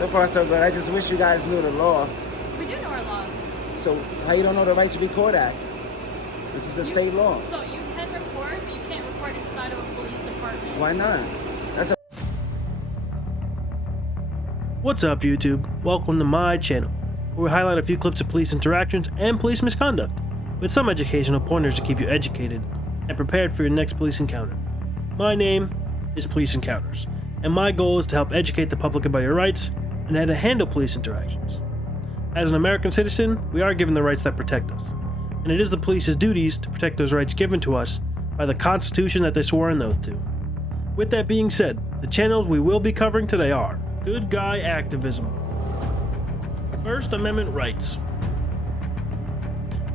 So far, so good. I just wish you guys knew the law. We do know our law. So how you don't know the Right to Record Act? This is a state law. So you can record, but you can't record inside of a police department. Why not? That's a... What's up, YouTube? Welcome to my channel, where we highlight a few clips of police interactions and police misconduct, with some educational pointers to keep you educated and prepared for your next police encounter. My name is Police Encounters, and my goal is to help educate the public about your rights and how to handle police interactions. As an American citizen, we are given the rights that protect us, and it is the police's duties to protect those rights given to us by the Constitution that they swore an oath to. With that being said, the channels we will be covering today are Good Guy Activism, First Amendment Rights.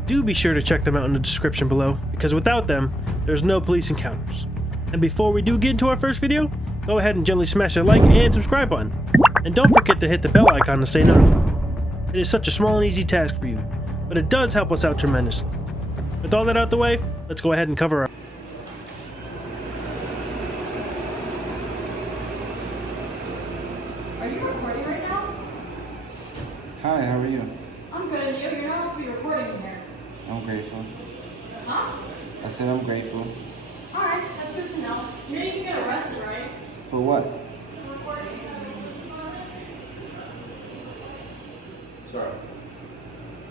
Do be sure to check them out in the description below, because without them, there's no police encounters. And before we do get into our first video, go ahead and gently smash that like and subscribe button. And don't forget to hit the bell icon to stay notified. It is such a small and easy task for you, but it does help us out tremendously. With all that out the way, let's go ahead and cover our... Are you recording right now? Hi, how are you? I'm good, and you? You're not supposed to be recording in here. I'm grateful. Huh? I said I'm grateful. Alright, that's good to know. You know you can get arrested, right? For what? For recording. Sorry.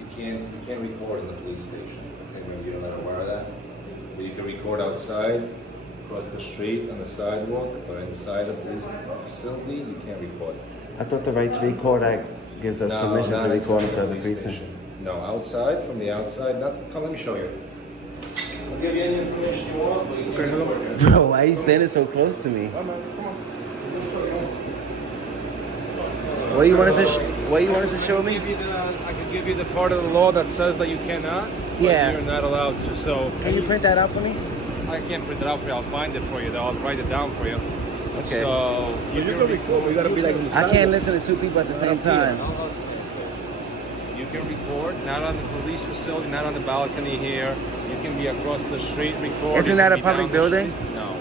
You can't record in the police station. Okay, maybe you're not aware of that. But you can record outside, across the street, on the sidewalk, or inside the police facility, you can't record. I thought the Right to Record Act gives us permission to record inside the precinct. No, outside, from the outside, come let me show you. I'll give you any information you want, but you can't record here. Bro, why are you standing so close to me? Come on. What you wanted to show me? I can give you the part of the law that says that you cannot, but Yeah. you're not allowed to. So Can you print that out for me? I can't print it out for you. I'll find it for you, though. I'll write it down for you. Okay. So you can record. You gotta be like I can't listen to two people at the same time. You can record, not on the police facility, not on the balcony here. You can be across the street recording. Isn't that a public building? No.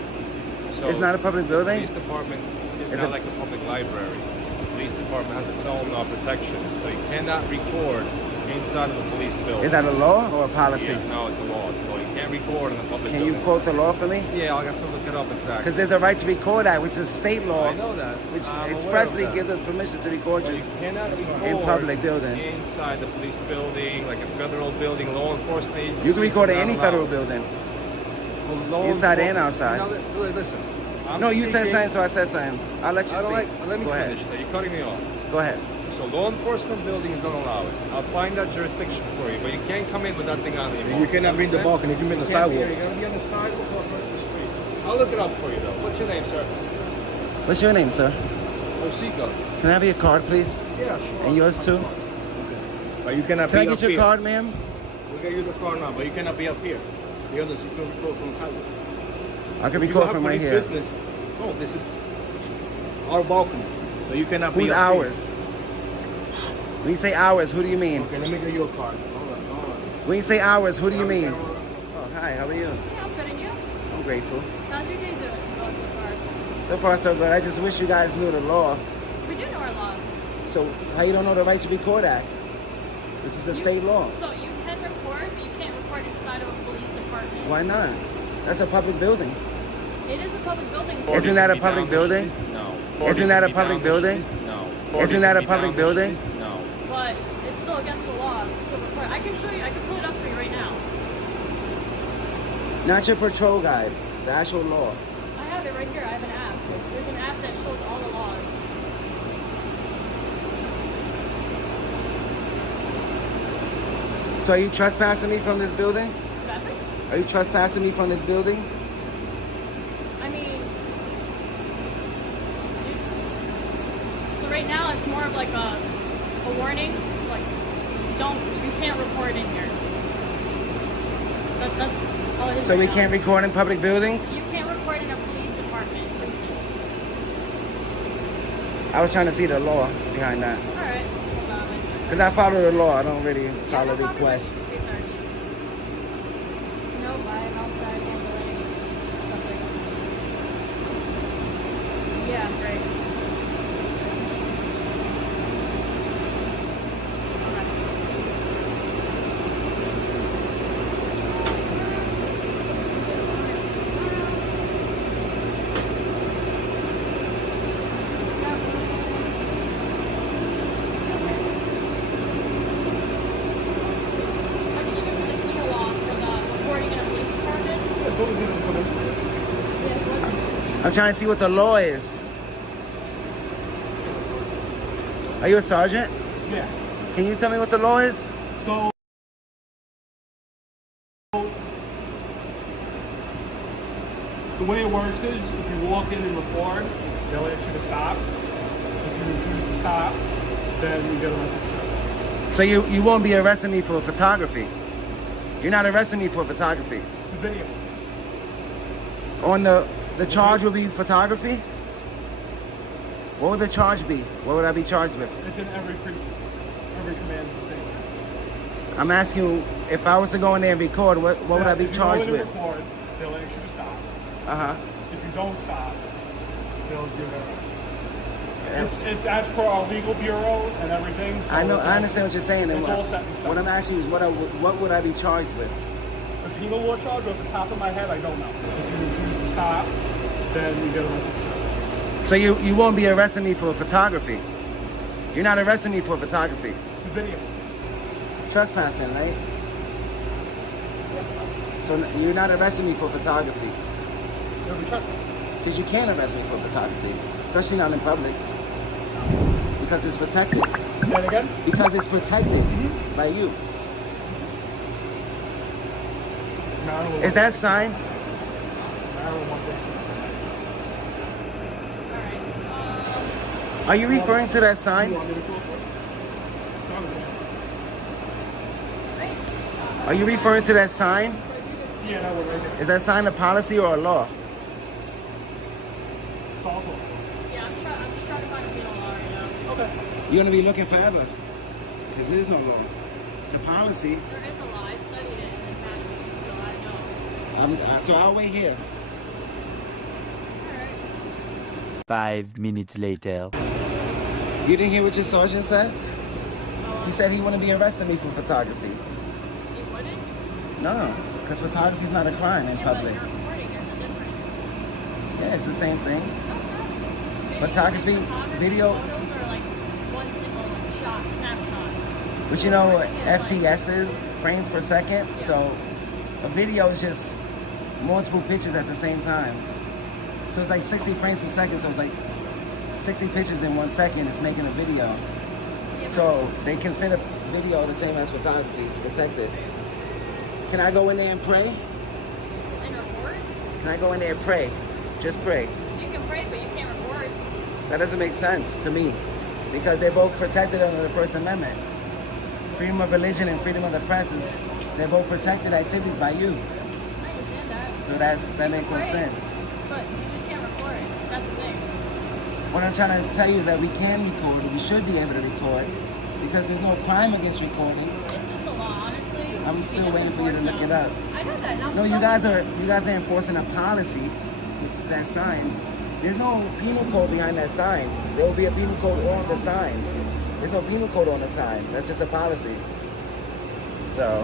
So It's not a public the building? police department is It's not a- like a public library. The police department has its own protection, so you cannot record inside of the police building. Is that a law or a policy? Yeah, no, it's a law. It's a law. You can't record in the public Can you building. quote the law for me? Yeah, I'll have to look it up exactly. Because there's a Right to Record Act, which is a state law, I know that. which I'm aware expressly of that. gives us permission to record But you. you cannot record in public buildings. inside the police building, like a federal building, law enforcement agency. You can record in not any allowed. federal building. Well, law Inside and enforcement- outside. No, listen. I'm No, you said speaking- something, so I said something. I'll let you I don't speak. like. Let me Go finish. ahead. That you're cutting me off. Go ahead. So law enforcement buildings don't allow it. I'll find that jurisdiction for you, but you can't come in with that thing on you. You cannot be in the balcony. You can be in the You can't be here. sidewalk. You're gonna be on the sidewalk or across the street. I'll look it up for you though. What's your name, sir? What's your name, sir? Osika. Can I have your card, please? Yeah, sure. And yours too? But you cannot Can I be get up your here. card, ma'am? We'll get you the car now, but you cannot be up here. The others you can record from the sidewalk. I can If you record have from right police here. Business, no, this is our balcony, so you cannot be Who's up here. ours? When you say ours, who do you mean? Okay, let me get you a card. Hold on. When you say ours, who do you mean? Oh, hi, how are you? Yeah, I'm good, and you? I'm grateful. How's your day doing so So far? far, so good. I just wish you guys knew the law. We do know our law. So how you don't know the Right to Record Act? This is a state law. So you can record, but you can't record inside of a police department. Why not? That's a public building. It is a public building. Isn't that a public building? No. Isn't that a public building? No. Isn't that a public building? No. But it's still against the law to record. I can show you. I can pull it up for you right now. Not your patrol guide, the actual law. I have it right here. I have an app. There's an app that shows all the laws. So are you trespassing me from this building? Nothing? Are you trespassing me from this building? I mean, so right now it's more of like a warning. Like, you can't record in here. That's all it is. So right we now. can't record in public buildings? You can't record in a police department precinct. I was trying to see the law behind that. All right, hold on. Because I follow the law, I don't really Yeah, follow no problem. requests. Research. No, I'm outside handling something. Yeah, great. I'm trying to see what the law is. Are you a sergeant? Yeah. Can you tell me what the law is? So the way it works is if you walk in and record, they'll ask you to stop. If you refuse to stop, then you get arrested for trespass. So you won't be arresting me for photography. You're not arresting me for photography. The video. On the charge will be photography? What would the charge be? What would I be charged with? It's in every precinct. Every command is the same. I'm asking you, if I was to go in there and record, what would I be charged with? If you go in and record, they'll ask you to stop. Uh-huh. If you don't stop, they'll give it. It's as per our legal bureau and everything. So I know. I understand what you're saying. And It's all set in stone. what I'm asking you is what would I be charged with? The penal law charge, off the top of my head, I don't know. If you refuse to stop, then you get arrested for trespass. So you won't be arresting me for photography. You're not arresting me for photography. The video. Trespassing, right? So you're not arresting me for photography. It'll be trespass. Because you can't arrest me for photography, especially not in public. Because it's protected. Say that again? Because it's protected by you. No, I don't know. Is that sign? I don't know what that. Are you referring to that sign? You want me to call for it? It's on there. Are you referring to that sign? Yeah, that one right there. Is that sign a policy or a law? It's also. Yeah, I'm just trying to find a penal law right now. Okay. You're gonna be looking forever. Because there is no law. It's a policy. There is a law. I studied it in the academy, so I know. So I'll wait here. All right. 5 minutes later. You didn't hear what your sergeant said? Oh, He said he wouldn't be arresting me for photography. you wouldn't? No, because photography is not a crime in Yeah, public. but you're recording. There's a difference. Yeah, it's the same thing. No, no. Photography, video. Photos are like one single shot, snapshots. But you know what Recording is like- FPS is? Frames per second. So a video is just multiple pictures at the same time. So it's like 60 frames per second. So it's like 60 pictures in 1 second. It's making a video. Yeah, So they consider video the same as photography. It's protected. Can I go in there and pray? and record? Can I go in there and pray? Just pray. You can pray, but you can't record. That doesn't make sense to me because they're both protected under the First Amendment. Freedom of religion and freedom of the press they're both protected activities by you. I understand that. So that makes no Right. sense. But you just can't record. That's the thing. What I'm trying to tell you is that we can record, and we should be able to record because there's no crime against recording. It's just a law, honestly. I'm We still just waiting for you to enforce look it them. up. I know that. Not No, you some- guys are enforcing a policy. It's that sign. There's no penal code behind that sign. There will be a penal code on the sign. There's no penal code on the sign. That's just a policy. So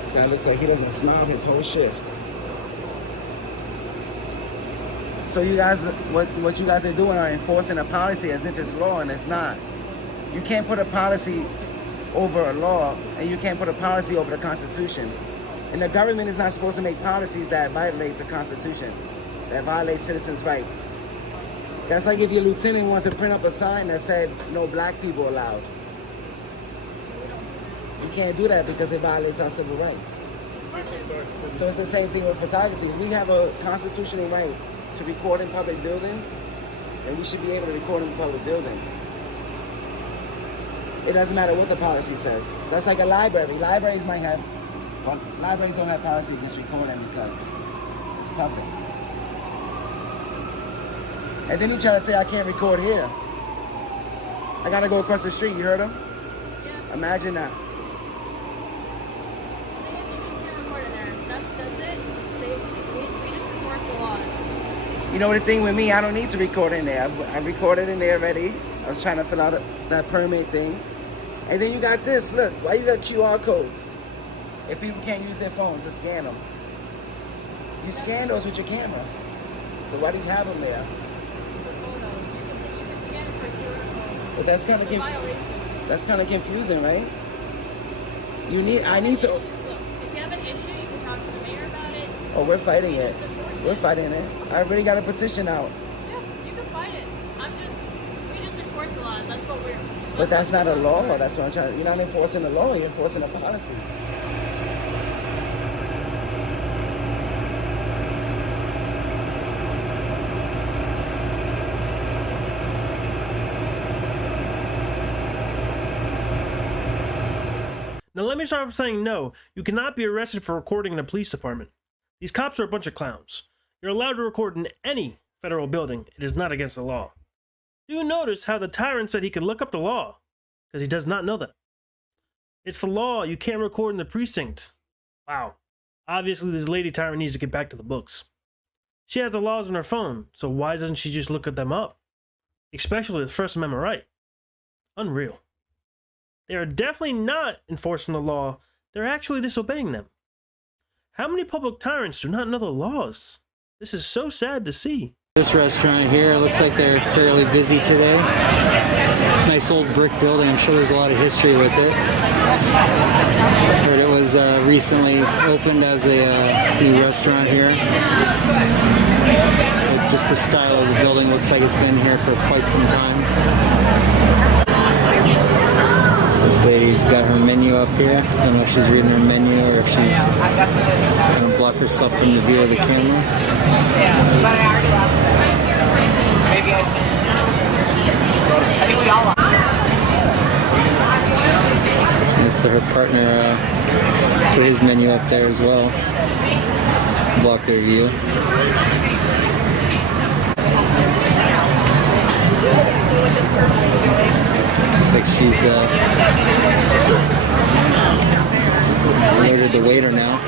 this guy looks like he doesn't smile his whole shift. So you guys, what you guys are doing are enforcing a policy as if it's law, and it's not. You can't put a policy over a law, and you can't put a policy over the Constitution. And the government is not supposed to make policies that violate the Constitution, that violate citizens' rights. That's like if your lieutenant wanted to print up a sign that said, no black people allowed. You can't do that because it violates our civil rights. So it's the same thing with photography. We have a constitutional right to record in public buildings, and we should be able to record in public buildings. It doesn't matter what the policy says. That's like a library. Libraries might have, but libraries don't have policy against recording because it's public. And then he tried to say I can't record here. I gotta go across the street. You heard him? Yeah. Imagine that. The thing is, you just can't record in there. That's it. We just enforce the laws. You know the thing with me, I don't need to record in there. I recorded in there already. I was trying to fill out that permit thing. And then you got this, look, why you got QR codes? If people can't use their phones to scan them. You scan those with your camera. So why do you have them there? The photo. You can scan it for QR code. But that's kind It's a violation. that's kind of confusing, right? I need to, Look, if you have an issue, you can talk to the mayor about it. oh, we're fighting it. Just enforce We're fighting it. I already got a petition out. Yeah, you can fight it. We just enforce the laws. That's what we're. But that's not a law. That's what I'm trying to. You're not enforcing a law. You're enforcing a policy. Now let me start off saying no, you cannot be arrested for recording in a police department. These cops are a bunch of clowns. You're allowed to record in any federal building. It is not against the law. Do you notice how the Tyrant said he could look up the law? Because he does not know that. It's the law, you can't record in the precinct. Wow. Obviously this lady Tyrant needs to get back to the books. She has the laws on her phone, so why doesn't she just look at them up? Especially the First Amendment right. Unreal. They are definitely not enforcing the law, they're actually disobeying them. How many public tyrants do not know the laws? This is so sad to see. This restaurant here looks like they're fairly busy today. Nice old brick building, I'm sure there's a lot of history with it. Heard it was recently opened as a new restaurant here. But just the style of the building looks like it's been here for quite some time. This lady's got her menu up here. I don't know if she's reading her menu or if she's going to block herself from the view of the camera. And so her partner put his menu up there as well. Block their view. Looks like she's alerted the waiter now.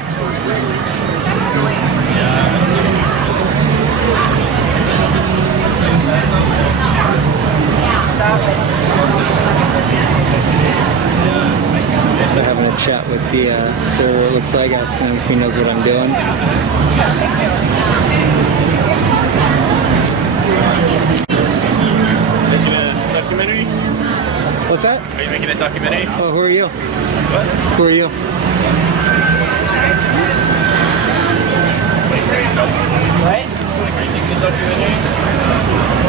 They're having a chat with the server, it looks like, asking him if he knows what I'm doing. Documentary? What's that? Are you making a documentary? Oh, who are you? What? Who are you? What? Like, are you making a documentary?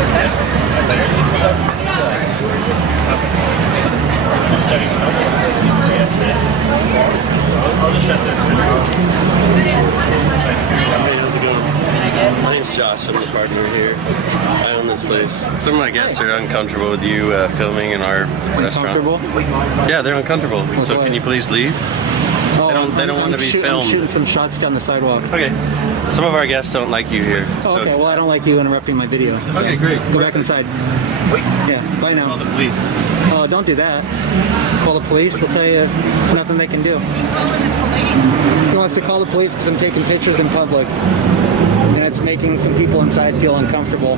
I said, are you making a documentary? Sorry. Yes, I'll just shut this. Hey, how's it going? My name's Josh. I'm the partner here. I own this place. Some of my guests are uncomfortable with you filming in our restaurant. Uncomfortable? Yeah, they're uncomfortable. So can you please leave? Oh, They don't want to be filmed. I'm shooting some shots down the sidewalk. Okay. Some of our guests don't like you here. Oh, okay, well I don't like you interrupting my video. So Okay, great. Go back inside. Yeah, bye now. Call the police. Oh, don't do that. Call the police, they'll tell you there's nothing they can do. He wants to call the police because I'm taking pictures in public. And it's making some people inside feel uncomfortable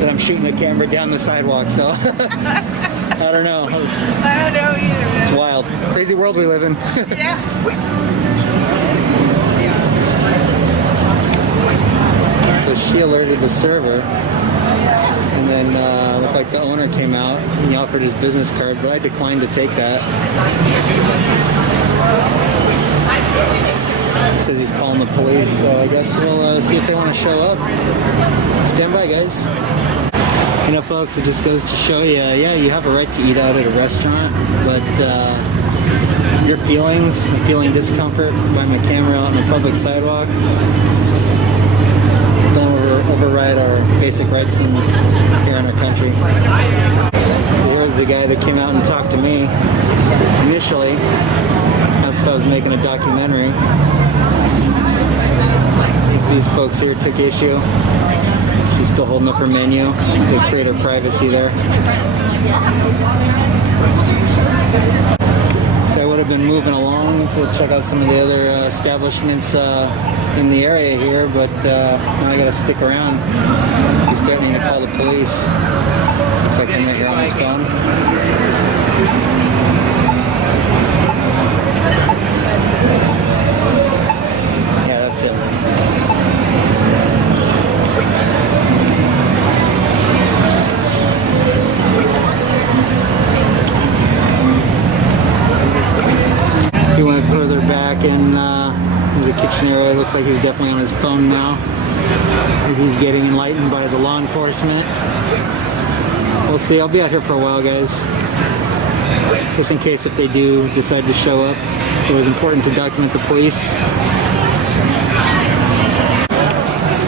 that I'm shooting a camera down the sidewalk, so I don't know. I don't know either, man. It's wild. Crazy world we live in. Yeah. So she alerted the server, and then looked like the owner came out and he offered his business card, but I declined to take that. Says he's calling the police, so I guess we'll see if they want to show up. Stand by, guys. You know, folks, it just goes to show you, yeah, you have a right to eat out at a restaurant, but your feelings, feeling discomfort by my camera out on the public sidewalk, don't override our basic rights here in our country. Where's the guy that came out and talked to me initially? That's if I was making a documentary. These folks here took issue. She's still holding up her menu. They create her privacy there. So I would have been moving along to check out some of the other establishments in the area here, but now I gotta stick around. He's threatening to call the police. Looks like I'm right here on his phone. Yeah, that's him. He went further back in the kitchen area. Looks like he's definitely on his phone now. He's getting enlightened by the law enforcement. We'll see. I'll be out here for a while, guys. Just in case if they do decide to show up. It was important to document the police.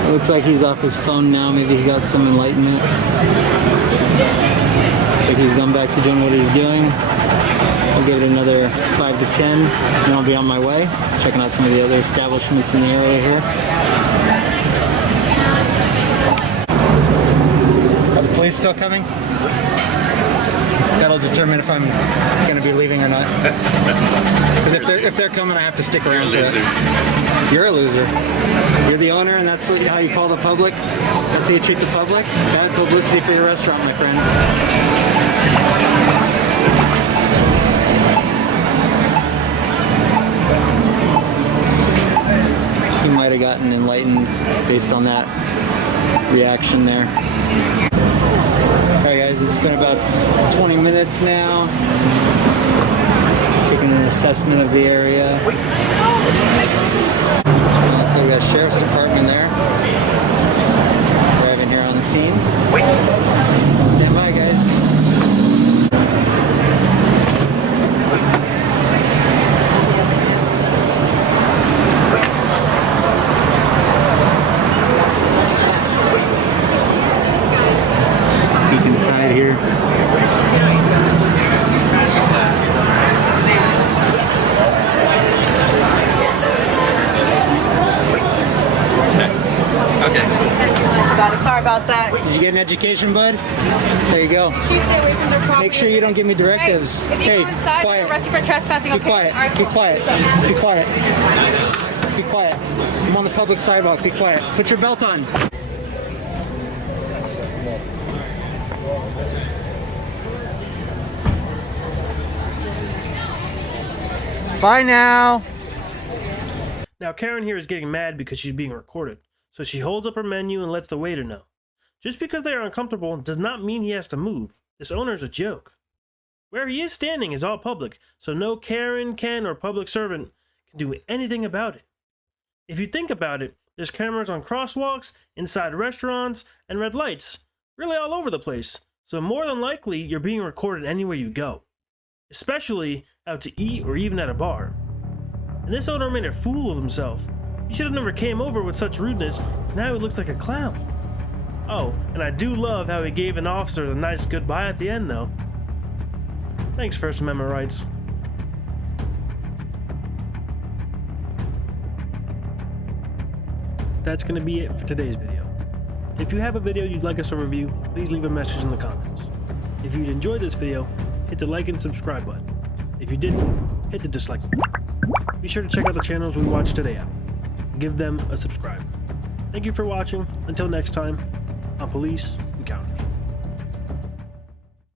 It looks like he's off his phone now. Maybe he got some enlightenment. Looks like he's gone back to doing what he's doing. I'll give it another 5 to 10, and I'll be on my way. Checking out some of the other establishments in the area here. Are the police still coming? That'll determine if I'm going to be leaving or not. Because if they're coming, I have to stick around. You're a loser. You're the owner, and that's how you call the public. That's how you treat the public. Bad publicity for your restaurant, my friend. He might have gotten enlightened based on that reaction there. Alright guys, it's been about 20 minutes now. Taking an assessment of the area. So we got Sheriff's Department there. Arriving here on the scene. Stand by, guys. Peek inside here. Okay, cool. Sorry about that. Did you get an education, bud? There you go. She stay away from the property. Make sure you don't give me directives. Hey, if you go inside, quiet. you're arrested for trespassing. Be Okay. quiet. All right, Be cool. quiet. Be quiet. Be quiet. I'm on the public sidewalk. Be quiet. Put your belt on. Bye now. Now Karen here is getting mad because she's being recorded, so she holds up her menu and lets the waiter know. Just because they are uncomfortable does not mean he has to move. This owner is a joke. Where he is standing is all public, so no Karen, Ken, or public servant can do anything about it. If you think about it, there's cameras on crosswalks, inside restaurants, and red lights, really all over the place, so more than likely you're being recorded anywhere you go, especially out to eat or even at a bar. And this owner made a fool of himself. He should have never came over with such rudeness, so now he looks like a clown. Oh, and I do love how he gave an officer a nice goodbye at the end though. Thanks, First Amendment rights. That's going to be it for today's video. If you have a video you'd like us to review, please leave a message in the comments. If you'd enjoyed this video, hit the like and subscribe button. If you didn't, hit the dislike button. Be sure to check out the channels we watched today out. Give them a subscribe. Thank you for watching. Until next time, on Police Encounters.